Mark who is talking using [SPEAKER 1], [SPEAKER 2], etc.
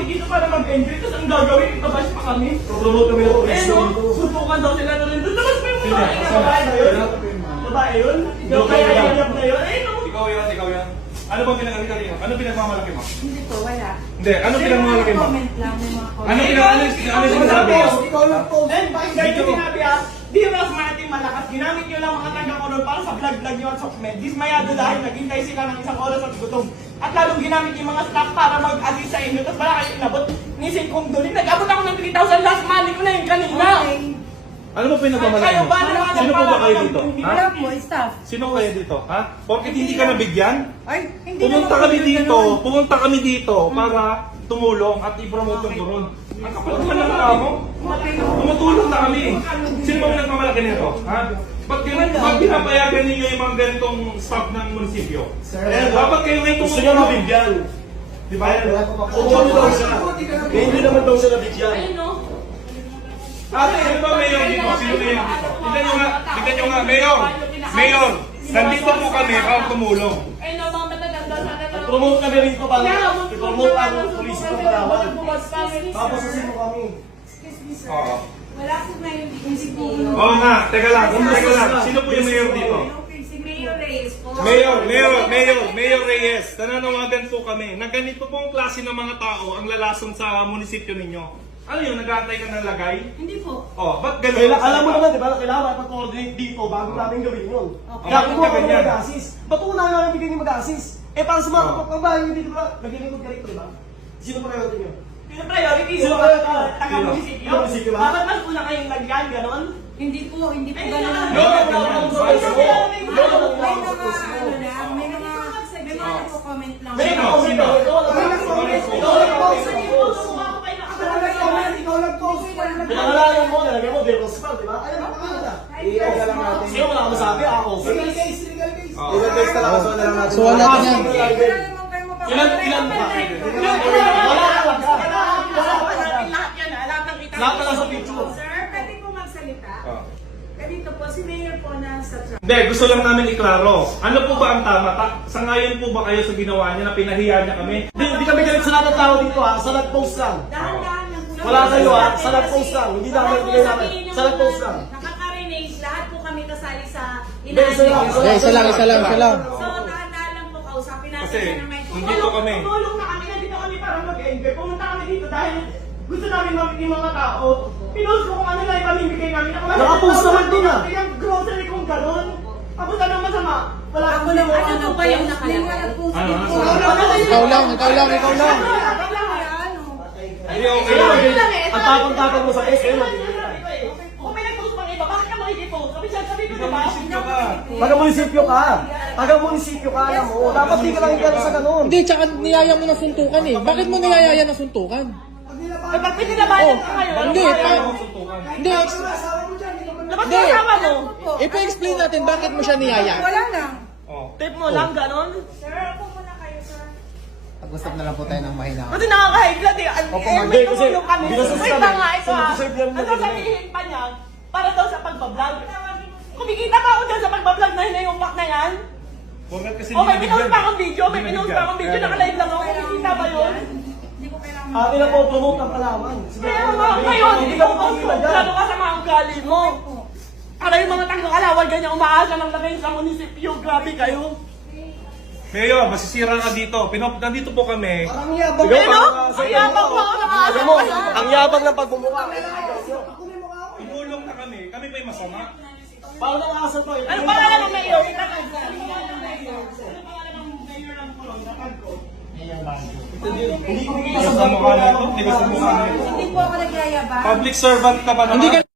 [SPEAKER 1] kami dito para mag-enjoy. Tapos ang gagawin, ipabash pa kami.
[SPEAKER 2] Promote kami ng police
[SPEAKER 1] no?
[SPEAKER 2] dito.
[SPEAKER 1] Suntukan daw sila na rin doon. Tapos may mga babae na babae na yun. Babae yun? Yung kaya hayop na yun? Ayun no?
[SPEAKER 3] Ikaw yan. Ano bang pinagalitan niyo? Ano pinagmamalaki mo?
[SPEAKER 4] Hindi po, wala.
[SPEAKER 3] Hindi, ano pinagmamalaki mo?
[SPEAKER 4] Comment lang, may mga comment.
[SPEAKER 3] Ano sinasabi mo?
[SPEAKER 2] Ikaw lang po.
[SPEAKER 1] Then, bakit ganyan yung sinabi di mas marating malakas. Ginamit nyo lang mga taga-koron para sa vlog-vlog nyo at sokmed. Dismayado dahil naghintay sila ng isang oras at gutom. At lalong ginamit yung mga staff para mag-assist sa inyo. Tapos wala kayo inabot. Nising kong duli. Nag-abot ako ng 3,000 last money ko na yung kanina.
[SPEAKER 4] Okay.
[SPEAKER 3] Ano ba pinagmamalaki
[SPEAKER 1] Kayo
[SPEAKER 3] mo?
[SPEAKER 1] ba naman
[SPEAKER 3] Sino po ba kayo dito? Ha?
[SPEAKER 4] Wala po, staff.
[SPEAKER 3] Sino kayo dito? Ha? Porkit hindi ka nabigyan?
[SPEAKER 4] Ay, hindi
[SPEAKER 3] Pumunta
[SPEAKER 4] naman
[SPEAKER 3] kami
[SPEAKER 4] po
[SPEAKER 3] dito,
[SPEAKER 4] ganun.
[SPEAKER 3] pumunta kami dito para tumulong at i-promote yung turon. Ang kapal naman ng tao mo. Tumutulong na kami. Sino ba nagmamalaki nito? Ha? Ba't pinapayagan ninyo yung mga ganitong staff ng munisipyo? Dapat kayo ngayon
[SPEAKER 2] Gusto niya
[SPEAKER 3] tumutulong.
[SPEAKER 2] mabigyan.
[SPEAKER 3] Di ba?
[SPEAKER 2] Kukuha daw siya. Kaya hindi naman daw siya nabigyan.
[SPEAKER 1] Ayun no?
[SPEAKER 3] Ate, ano ba mayor dito? Sino mayor dito? Tignan nyo nga, mayor! Mayor! Nandito po kami para tumulong.
[SPEAKER 1] Ayun no, mga matatanda sa kanila.
[SPEAKER 2] Promote kami rito para i-promote ang police ng Palawan. Tapos
[SPEAKER 4] Sir.
[SPEAKER 2] susin mo kami.
[SPEAKER 4] Excuse me, sir.
[SPEAKER 3] Oo.
[SPEAKER 4] Wala po na yung munisipyo.
[SPEAKER 3] Oo nga, teka lang. Sino po yung mayor dito?
[SPEAKER 4] Okay, si Mayor Reyes po.
[SPEAKER 3] Mayor Reyes, nananawagan po kami na ganito pong klase ng mga tao ang lalason sa munisipyo ninyo. Ano yun, nag-aantay ka ng lagay?
[SPEAKER 4] Hindi po.
[SPEAKER 3] Oh, ba't ganun?
[SPEAKER 2] Alam mo naman, di ba, kailangan mag-coordinate dito bago namin gawin yun.
[SPEAKER 4] Okay.
[SPEAKER 2] Kaya kung kami
[SPEAKER 3] ganyan.
[SPEAKER 2] mag-assist, ba't una namin bigyan yung mag-assist? Eh, para sa mga kapagbahay, hindi di ba, naglilingkod ka rito, di ba? Sino pa kayo niyo?
[SPEAKER 1] Yung priority,
[SPEAKER 2] Sino
[SPEAKER 1] yung
[SPEAKER 2] kayo?
[SPEAKER 1] taga-munisipyo.
[SPEAKER 2] Sino? Munisipyo ba?
[SPEAKER 1] Dapat mas una kayong lagyan, ganon?
[SPEAKER 4] Hindi po
[SPEAKER 1] Ay,
[SPEAKER 4] ganun.
[SPEAKER 1] ganun.
[SPEAKER 3] No, ganyan.
[SPEAKER 4] May mga nagko-comment lang.
[SPEAKER 3] Sino? Sino?
[SPEAKER 2] Pinangalanan mo, nalagyan mo, De Rosval, di ba? Ayun, napakaganda.
[SPEAKER 5] I-legal lang natin.
[SPEAKER 2] Sino mo nakamasabi? Ako.
[SPEAKER 5] Legal guys talaga, so na lang natin.
[SPEAKER 6] Suwan natin yan.
[SPEAKER 2] Ilan ba? Wala talaga. Lahat na lang sa picture.
[SPEAKER 4] Sir, pwede po magsalita. Ganito po, si Mayor po na sa truck.
[SPEAKER 3] Hindi, gusto lang namin iklaro. Ano po ba ang tama? Sangayon po ba kayo sa ginawa niya na pinahiya niya kami?
[SPEAKER 2] Hindi kami galit sa lahat ng tao dito ha, sa nag-post lang.
[SPEAKER 4] Dahan-dahan lang po.
[SPEAKER 2] Wala kayo ha, sa nag-post lang. Hindi namin ibigay namin. Sa nag-post lang.
[SPEAKER 4] Nakaka-renage, lahat po kami kasali sa
[SPEAKER 2] Hindi, isa lang.
[SPEAKER 6] Isa lang.
[SPEAKER 4] So, dahan-dahan lang po kausapin natin
[SPEAKER 3] Kasi,
[SPEAKER 4] siya ng may
[SPEAKER 3] nandito kami.
[SPEAKER 1] Tumulong na kami, nandito kami para mag-enjoy. Pumunta kami dito dahil gusto namin mamit yung mga tao. Pinost ko kung ano lang ipamimigay namin.
[SPEAKER 2] Nakapost naman dun, ah.
[SPEAKER 1] Yung grocery kong gano'n. Tapos ano masama? Wala
[SPEAKER 4] Ako lang, ano ba yung nakalagay?
[SPEAKER 6] Ikaw lang.
[SPEAKER 3] Hindi, okay lang.
[SPEAKER 2] Ang tapang-tapang mo sa SM.
[SPEAKER 1] Kung may nag-post pang iba, bakit ka makikipost? Sabi ko diba?
[SPEAKER 2] Taga-munisipyo ka. Taga-munisipyo ka, alam mo. Dapat di ka lang ikano sa ganun.
[SPEAKER 6] Hindi, tsaka niyaya mo na suntukan eh. Bakit mo niyayaya na suntukan?
[SPEAKER 1] Eh, ba't pinilabayan ka ngayon?
[SPEAKER 6] Hindi, hindi.
[SPEAKER 1] Dapat kasama mo.
[SPEAKER 6] Ipa-explain natin bakit mo siya niyaya.
[SPEAKER 4] Wala lang.
[SPEAKER 1] Tip mo lang, gano'n?
[SPEAKER 4] Sir, ako muna kayo, sir.
[SPEAKER 5] Pag-usap na lang po tayo ng mahina.
[SPEAKER 1] Kasi nakakahiglat eh.
[SPEAKER 2] Hindi,
[SPEAKER 1] May
[SPEAKER 2] kasi
[SPEAKER 1] tumulong kami.
[SPEAKER 2] binasos
[SPEAKER 1] Wait
[SPEAKER 2] kami.
[SPEAKER 1] lang nga, ito
[SPEAKER 2] So,
[SPEAKER 1] ah.
[SPEAKER 2] deserve yan mo
[SPEAKER 1] Ano
[SPEAKER 2] din.
[SPEAKER 1] sabihin pa niya? Para daw sa pagbablog. Kumikita pa ako dyan sa pagbablog na hinayupak na yan.
[SPEAKER 3] Huwag kasi
[SPEAKER 1] Oh, may pinost
[SPEAKER 3] binibigyan.
[SPEAKER 1] pa akong video. May pinost pa akong video. Nakalive lang ako. Kumikita ba yun?
[SPEAKER 4] Hindi ko kailangan.
[SPEAKER 2] Atin na po promote ng Palawan.
[SPEAKER 1] Kaya nga, ngayon,
[SPEAKER 2] Hindi
[SPEAKER 1] hindi
[SPEAKER 2] ka
[SPEAKER 1] ko
[SPEAKER 2] po pagkila dyan.
[SPEAKER 1] gano'n ka sa mga ugali mo. Para yung mga taga-Kalawal, ganyan umaasa ng lagay sa munisipyo. Grabe kayo.
[SPEAKER 3] Mayor, masisira ka dito. Nandito po kami.
[SPEAKER 5] Parang yabang.
[SPEAKER 2] Ikaw,
[SPEAKER 1] Ano?
[SPEAKER 2] parang-
[SPEAKER 1] Ang yabang mo ako nakaasa
[SPEAKER 2] Alam mo, ang yabang ng pagmumukha.
[SPEAKER 3] Tumulong na kami. Kami pa yung masama.
[SPEAKER 2] Paano nang asa to?
[SPEAKER 1] Ano pangalan ng mayor? Ano pangalan ng mayor? Ano pangalan ng mayor ng Puron? Natag ko.
[SPEAKER 2] Hindi ko
[SPEAKER 3] Hindi ka sa mukha nito. Hindi ka sa mukha nito.
[SPEAKER 4] Hindi po ako nagyayabang.
[SPEAKER 3] Public servant ka pa naman.
[SPEAKER 6] Hindi ka